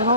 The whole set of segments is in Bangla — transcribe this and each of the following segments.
এবং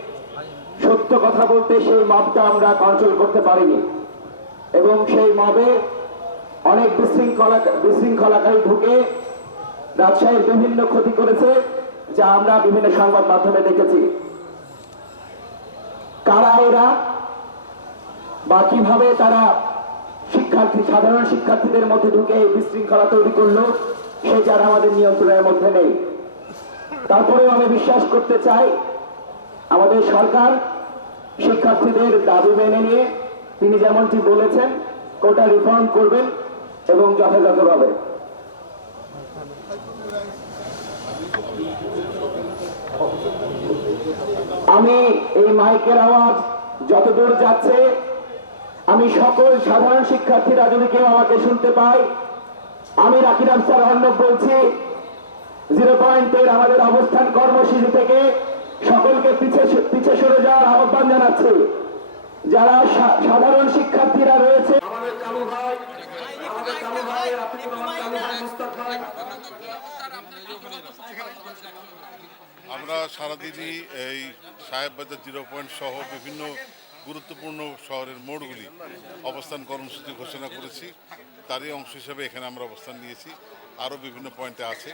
সত্য কথা বলতে সেই মবটা আমরা কন্ট্রোল করতে পারিনি। এবং সেই মবে অনেক বিশৃঙ্খলা, বিশৃঙ্খলাকারী ঢুকে রাজশাহীর বিভিন্ন ক্ষতি করেছে, যা আমরা বিভিন্ন সংবাদ মাধ্যমে দেখেছি। কারা এরা? বা কীভাবে তারা শিক্ষার্থী, সাধারণ শিক্ষার্থীদের মধ্যে ঢুকে এই বিশৃঙ্খলা তৈরি করল সে যারা আমাদের নিয়ন্ত্রণের মধ্যে নেই। তারপরেও আমি বিশ্বাস করতে চাই আমাদের সরকার শিক্ষার্থীদের দাবি মেনে নিয়ে তিনি যেমনটি বলেছেন, কোটা রিফর্ম করবেন এবং যথাযথভাবে। আমি এই মাইকের আওয়াজ যতদূর যাচ্ছে, আমি সকল সাধারণ শিক্ষার্থীরা যদি কেউ আমাকে শুনতে পায়, আমি রাকিব আফসার অর্ণব বলছি, জিরো পয়েন্টের আমাদের অবস্থান কর্মসূচি থেকে সকলকে পিছে পিছে সরে যাওয়ার আহ্বান জানাচ্ছি। যারা সাধারণ শিক্ষার্থীরা রয়েছে আমাদের কালু ভাই আমাদের কালু ভাই আতিকুর কালু ভাই মুস্তাক আমরা সারাদিনই এই সাহেববাজার জিরো পয়েন্ট সহ বিভিন্ন গুরুত্বপূর্ণ শহরের মোড়গুলি অবস্থান কর্মসূচি ঘোষণা করেছি। তারই অংশ হিসেবে এখানে আমরা অবস্থান নিয়েছি। আরও বিভিন্ন পয়েন্টে আছে।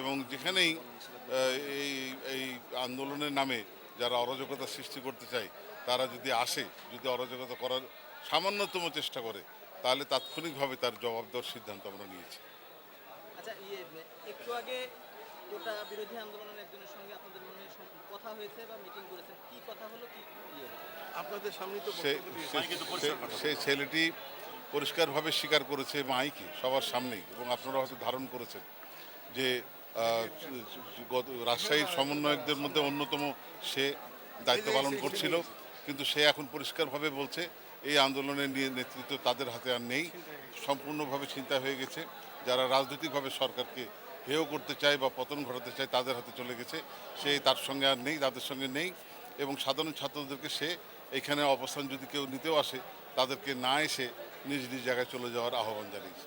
এবং যেখানেই এই এই আন্দোলনের নামে যারা অরাজকতা সৃষ্টি করতে চায় তারা যদি আসে যদি অরাজকতা করার সামান্যতম চেষ্টা করে তাহলে তাৎক্ষণিকভাবে তার জবাব দেওয়ার সিদ্ধান্ত আমরা নিয়েছি। আচ্ছা ইয়ে একটু আগে গোটা বিরোধী আন্দোলনের একজনের সঙ্গে আপনাদের মনে কথা হয়েছে বা মিটিং করেছেন। কি কথা হলো কি ইয়ে আপনাদের সামনে তো সেই ছেলেটি পরিষ্কারভাবে স্বীকার করেছে মাইকে, সবার সামনেই, এবং আপনারা হয়তো ধারণ করেছেন যে গত রাজশাহীর সমন্বয়কদের মধ্যে অন্যতম সে দায়িত্ব পালন করছিল, কিন্তু সে এখন পরিষ্কারভাবে বলছে, এই আন্দোলনের নিয়ে নেতৃত্ব তাদের হাতে আর নেই, সম্পূর্ণভাবে চিন্তা হয়ে গেছে, যারা রাজনৈতিকভাবে সরকারকে হেয় করতে চায় বা পতন ঘটাতে চায় তাদের হাতে চলে গেছে, সে তার সঙ্গে আর নেই, তাদের সঙ্গে নেই, এবং সাধারণ ছাত্রদেরকে সে এখানে অবস্থান যদি কেউ নিতেও আসে, তাদেরকে না এসে নিজ নিজ জায়গায় চলে যাওয়ার আহ্বান জানিয়েছে।